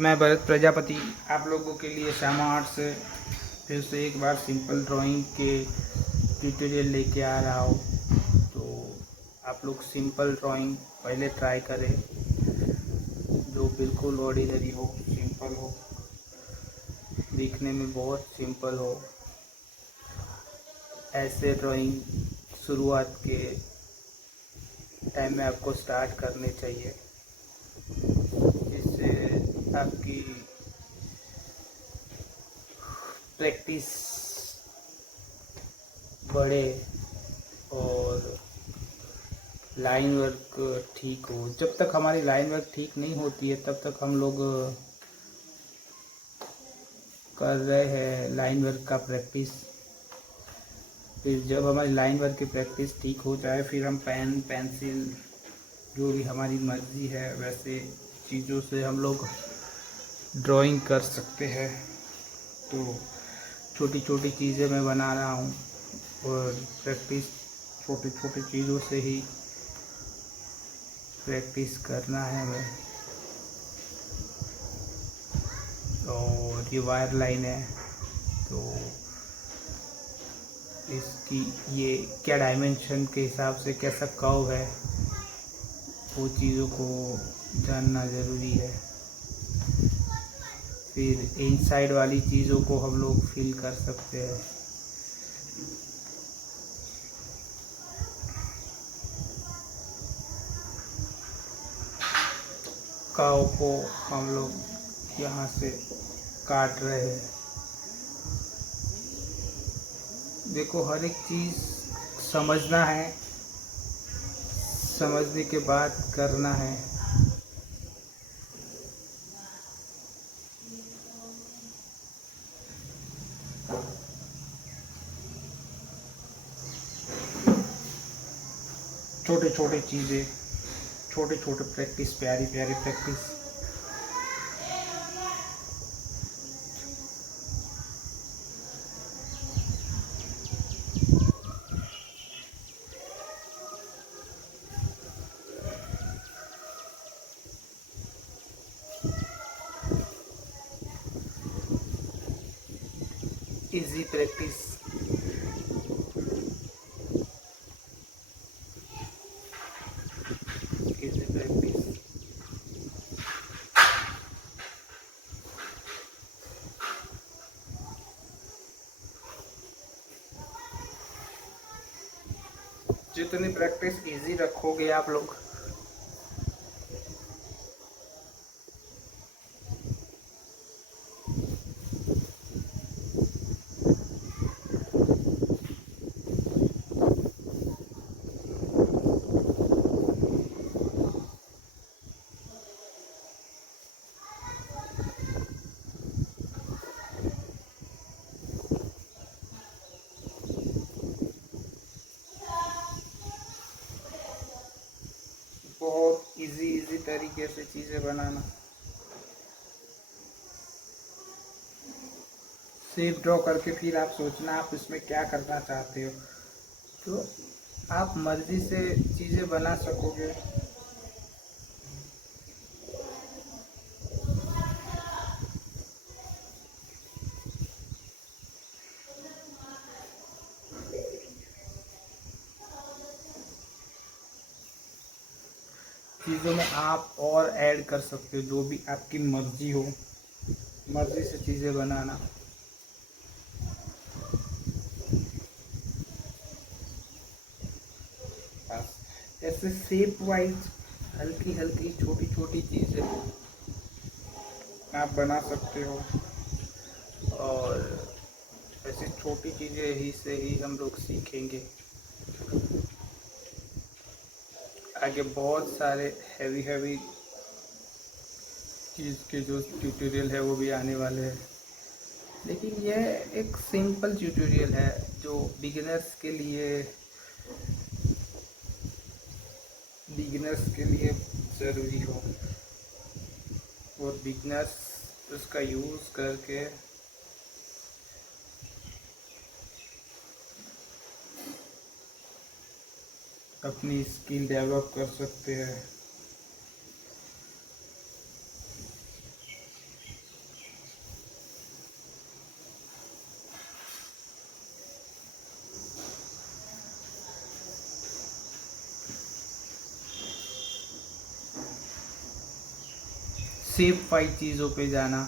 मैं भरत प्रजापति आप लोगों के लिए श्यामा आर्ट से फिर से एक बार सिंपल ड्राइंग के ट्यूटोरियल लेके आ रहा हूँ। तो आप लोग सिंपल ड्राइंग पहले ट्राई करें, जो बिल्कुल ऑर्डिनरी हो, सिंपल हो, दिखने में बहुत सिंपल हो। ऐसे ड्राइंग शुरुआत के टाइम में आपको स्टार्ट करने चाहिए, जिससे आपकी प्रैक्टिस बढ़े और लाइन वर्क ठीक हो। जब तक हमारी लाइन वर्क ठीक नहीं होती है तब तक हम लोग कर रहे हैं लाइन वर्क का प्रैक्टिस। फिर जब हमारी लाइन वर्क की प्रैक्टिस ठीक हो जाए, फिर हम पेन पेंसिल जो भी हमारी मर्ज़ी है वैसे चीज़ों से हम लोग ड्राइंग कर सकते हैं। तो छोटी छोटी चीज़ें मैं बना रहा हूँ और प्रैक्टिस छोटी छोटी चीज़ों से ही प्रैक्टिस करना है हमें। और ये वायर लाइन है, तो इसकी ये क्या डायमेंशन के हिसाब से कैसा कर्व है, वो चीज़ों को जानना ज़रूरी है। फिर इनसाइड वाली चीज़ों को हम लोग फिल कर सकते हैं। कर्व को हम लोग यहाँ से काट रहे हैं। देखो, हर एक चीज़ समझना है, समझने के बाद करना है। छोटे छोटे चीज़ें, छोटे छोटे प्रैक्टिस, प्यारी प्यारी practice. Easy practice. Easy practice. जितनी प्रैक्टिस इजी रखोगे आप लोग, बहुत इजी तरीके से चीज़ें बनाना। सेफ ड्रॉ करके फिर आप सोचना आप इसमें क्या करना चाहते हो, तो आप मर्जी से चीज़ें बना सकोगे। चीज़ों में आप और ऐड कर सकते हो, जो भी आपकी मर्जी हो, मर्जी से चीज़ें बनाना। बस ऐसे शेप वाइज हल्की हल्की छोटी छोटी चीज़ें आप बना सकते हो। और ऐसी छोटी चीज़ें ही से ही हम लोग सीखेंगे। आगे बहुत सारे हैवी हैवी चीज़ के जो ट्यूटोरियल है वो भी आने वाले हैं, लेकिन यह एक सिंपल ट्यूटोरियल है जो बिगिनर्स के लिए ज़रूरी हो, और बिगिनर्स उसका यूज़ करके अपनी स्किल डेवलप कर सकते हैं। सेफ वाई चीज़ों पे जाना,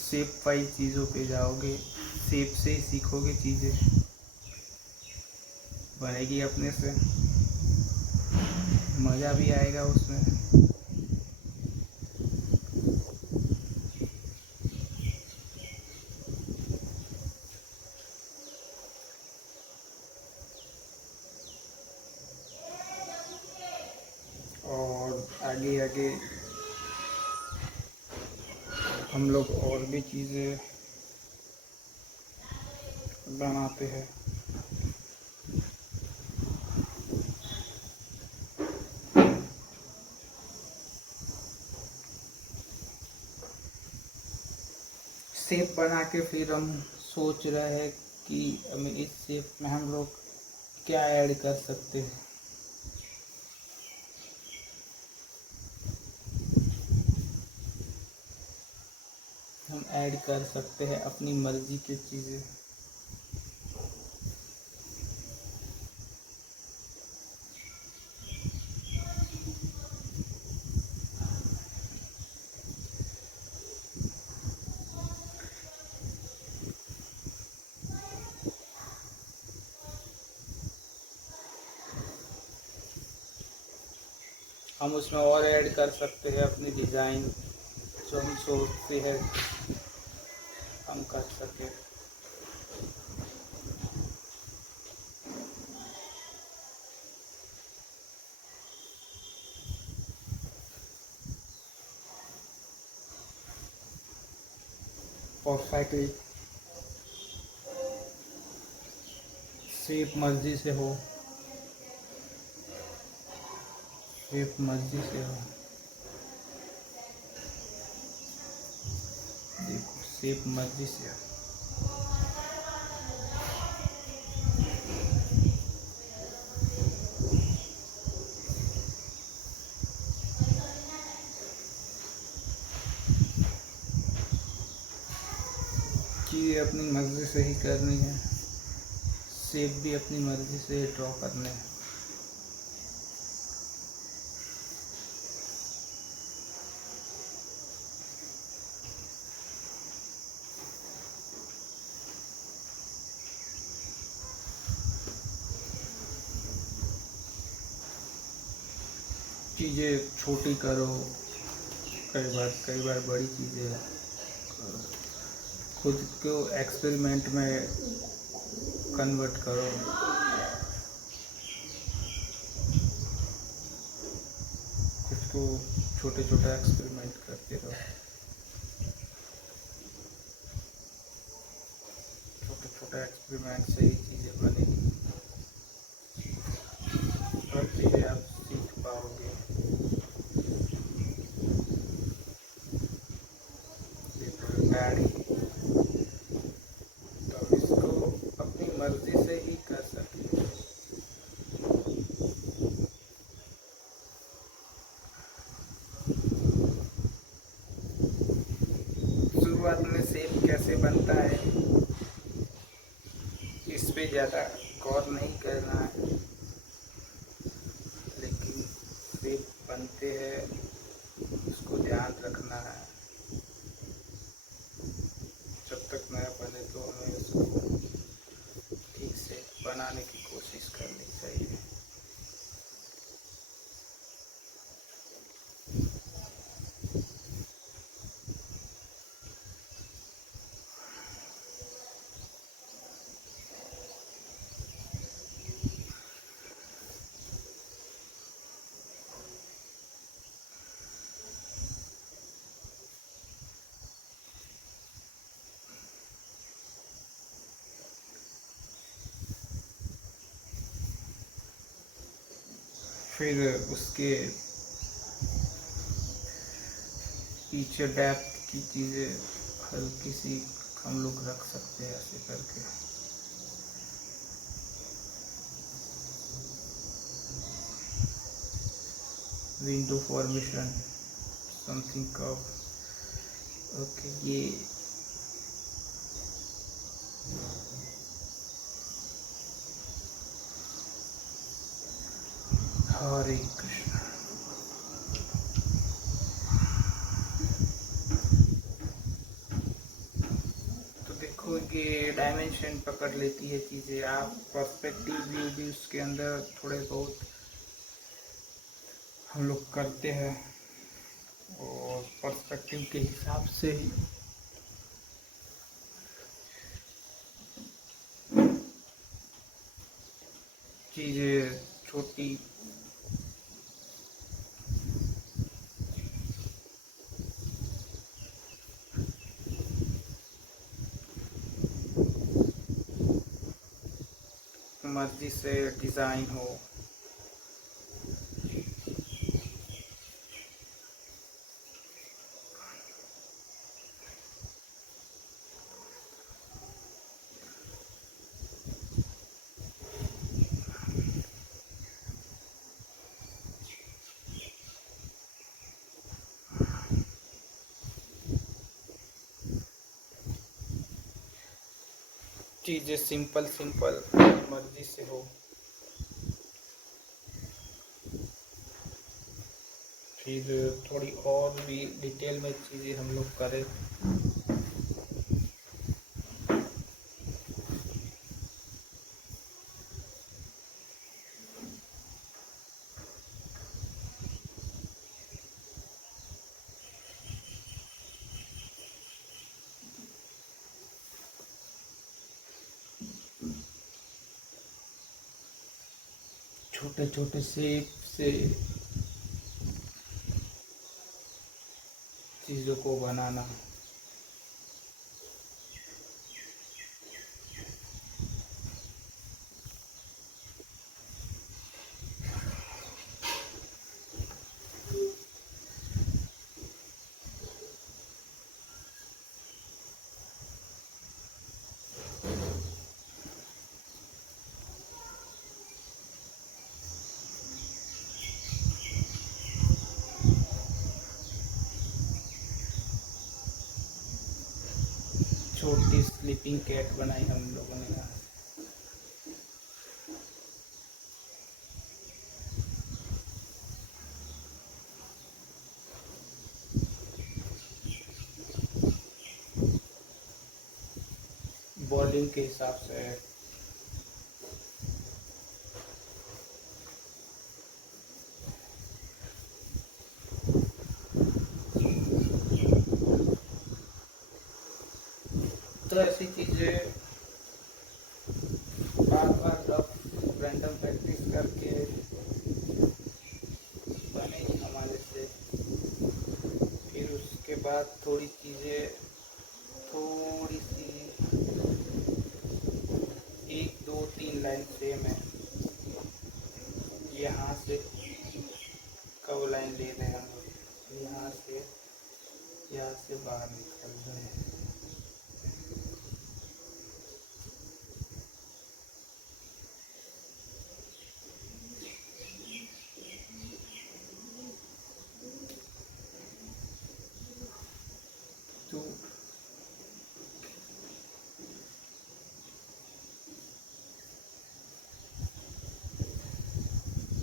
सेफ वाई चीज़ों पे जाओगे, सेफ से ही सीखोगे, चीज़ें बनेगी अपने से, मज़ा भी आएगा उसमें। और आगे आगे हम लोग और भी चीज़ें बनाते हैं। शेप बना के फिर हम सोच रहे हैं कि हमें इस शेप में हम लोग क्या ऐड कर सकते हैं। हम ऐड कर सकते हैं अपनी मर्जी की चीज़ें। हम उसमें और ऐड कर सकते हैं अपनी डिज़ाइन, जो हम सोचते हैं हम कर सकें। परफेक्टली शेप मर्जी से हो, शेप मर्जी से हो। देखो शेप मर्जी से हो। चीज़ें अपनी मर्जी से ही करनी है, शेप भी अपनी मर्जी से ही ड्रॉ करने हैं। चीज़ें छोटी करो, कई बार बड़ी चीज़ें करो, खुद को एक्सपेरिमेंट में कन्वर्ट करो। खुद को छोटे छोटे एक्सपेरिमेंट करते रहो, छोटे छोटे एक्सपेरिमेंट से ही चीज़ें बनेगी, हर चीज़ें आप सीख पाओगे। गाड़ी तो इसको अपनी मर्जी से ही कर सकते हो। शुरुआत में शेप कैसे बनता है इस पे ज़्यादा गौर नहीं करना है, लेकिन शेप बनते हैं उसको ध्यान रखना है। जब तक नया बने तो हमें उसको ठीक से बनाने की कोशिश करनी चाहिए। फिर उसके पीछे डेप्थ की चीज़ें हल्की सी हम लोग रख सकते हैं ऐसे करके। Window formation, something curve, okay. ये हरे कृष्ण। आपके डायमेंशन पकड़ लेती है चीज़ें, आप पर्सपेक्टिव व्यू भी उसके अंदर थोड़े बहुत हम लोग करते हैं और पर्सपेक्टिव के हिसाब से ही चीज़ें छोटी मर्जी से डिज़ाइन हो। चीज़ें सिंपल सिंपल मर्जी से हो, फिर थोड़ी और भी डिटेल में चीज़ें हम लोग करें। छोटे छोटे शेप से चीज़ों को बनाना। छोटी स्लीपिंग कैट बनाई हम लोगों ने यहाँ। बॉलिंग के हिसाब से तो ऐसी चीज़ें बार बार रैंडम प्रैक्टिस करके बनेगी हमारे से। फिर उसके बाद थोड़ी चीज़ें थोड़ी सी 1 2 3 लाइन सेम है, यहाँ से कब लाइन ले रहे हैं हम लोग, यहाँ से बाहर निकल रहे हैं। तो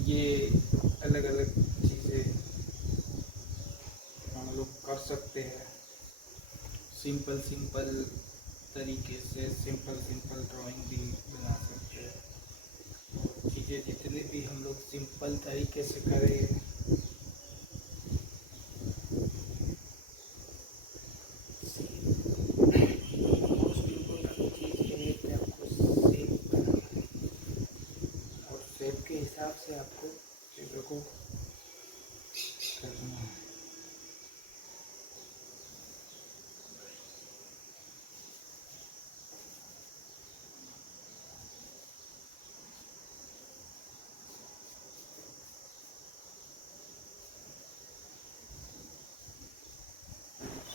ये अलग अलग चीज़ें हम लोग कर सकते हैं। सिंपल सिंपल तरीके से सिंपल ड्राइंग भी बना सकते हैं। चीज़ें जितने भी हम लोग सिंपल तरीके से करें, मोस्ट इम्पोर्टेंट चीज़ ये है कि आपको शेप करना है और शेप के हिसाब से आपको चीज़ों को करना है।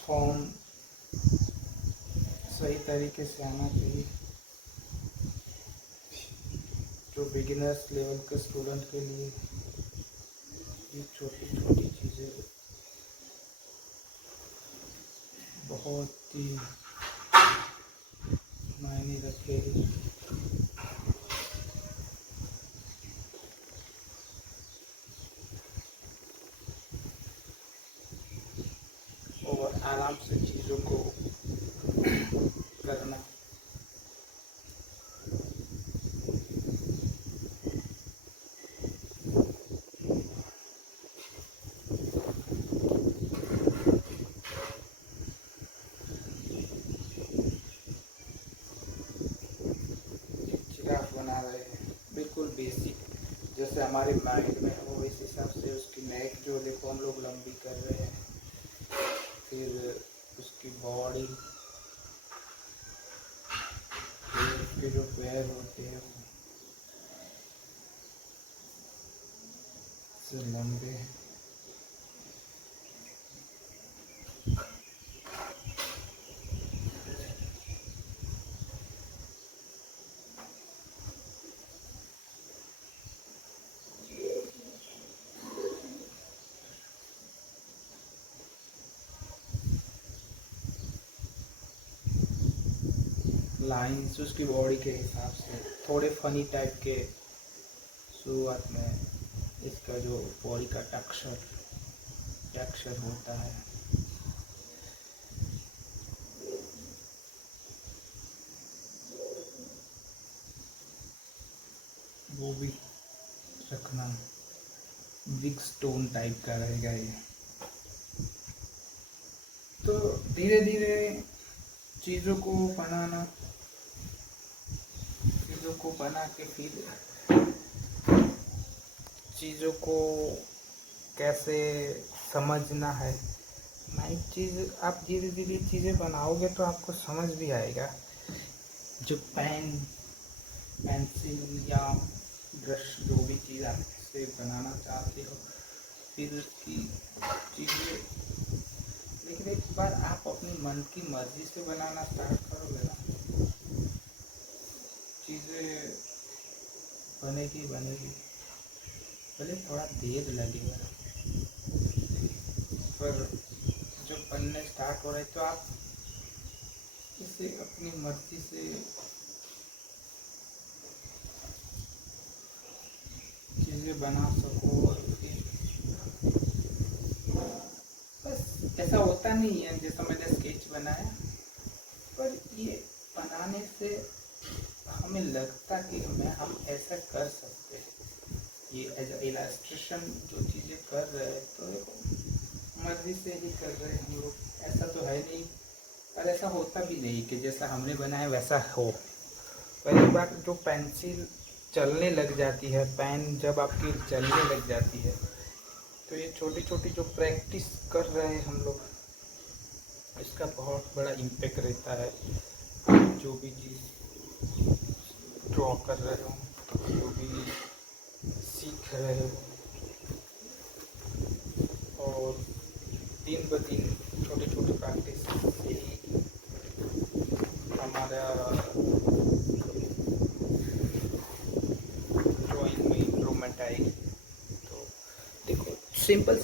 फॉर्म सही तरीके से आना चाहिए। जो बिगिनर्स लेवल के स्टूडेंट के लिए ये छोटी छोटी चीज़ें बहुत ही मायने रखेगी। और आराम से चीज़ों को करना। जैसे हमारे माइंड में हो इस हिसाब से उसकी नेक जो देखो हम लोग लंबी कर रहे हैं, फिर उसकी बॉडी, फिर उसके जो पैर होते हैं से लंबे। लाइन्स उसकी बॉडी के हिसाब से थोड़े फनी टाइप के शुरुआत में इसका जो बॉडी का टेक्सचर होता है वो भी रखना, बिग स्टोन टाइप का रहेगा ये। तो धीरे धीरे चीज़ों को बना के फिर चीज़ों को कैसे समझना है, नई चीज़ आप धीरे धीरे चीज़ें बनाओगे तो आपको समझ भी आएगा। जो पेंसिल या ब्रश जो भी चीज़ आप इससे बनाना चाहते हो, फिर उसकी चीज़ें, लेकिन एक बार आप अपनी मन की मर्जी से बनाना स्टार्ट करोगे ना, चीज़ें बनेगी, भले थोड़ा देर लगेगा, पर जब बनने स्टार्ट हो रहे तो आप इसे अपनी मर्जी से चीज़ें बना सको। और बस ऐसा होता नहीं है जैसा मैंने स्केच बनाया, पर ये बनाने से हमें लगता कि हम ऐसा कर सकते हैं। ये एज इलस्ट्रेशन जो चीज़ें कर रहे हैं तो देखो मर्जी से ही कर रहे हैं हम लोग, ऐसा तो है नहीं, और ऐसा होता भी नहीं कि जैसा हमने बनाया वैसा हो। पहली बार जो पेंसिल चलने लग जाती है, पेन जब आपकी चलने लग जाती है, तो ये छोटी छोटी जो प्रैक्टिस कर रहे हैं हम लोग, इसका बहुत बड़ा इम्पैक्ट रहता है। जो भी चीज़ ड्रॉ कर रहे हो, जो भी सीख रहे हो, और दिन ब दिन छोटे छोटे प्रैक्टिस से ही हमारा ड्राइंग में इम्प्रूवमेंट आएगी। तो देखो सिंपल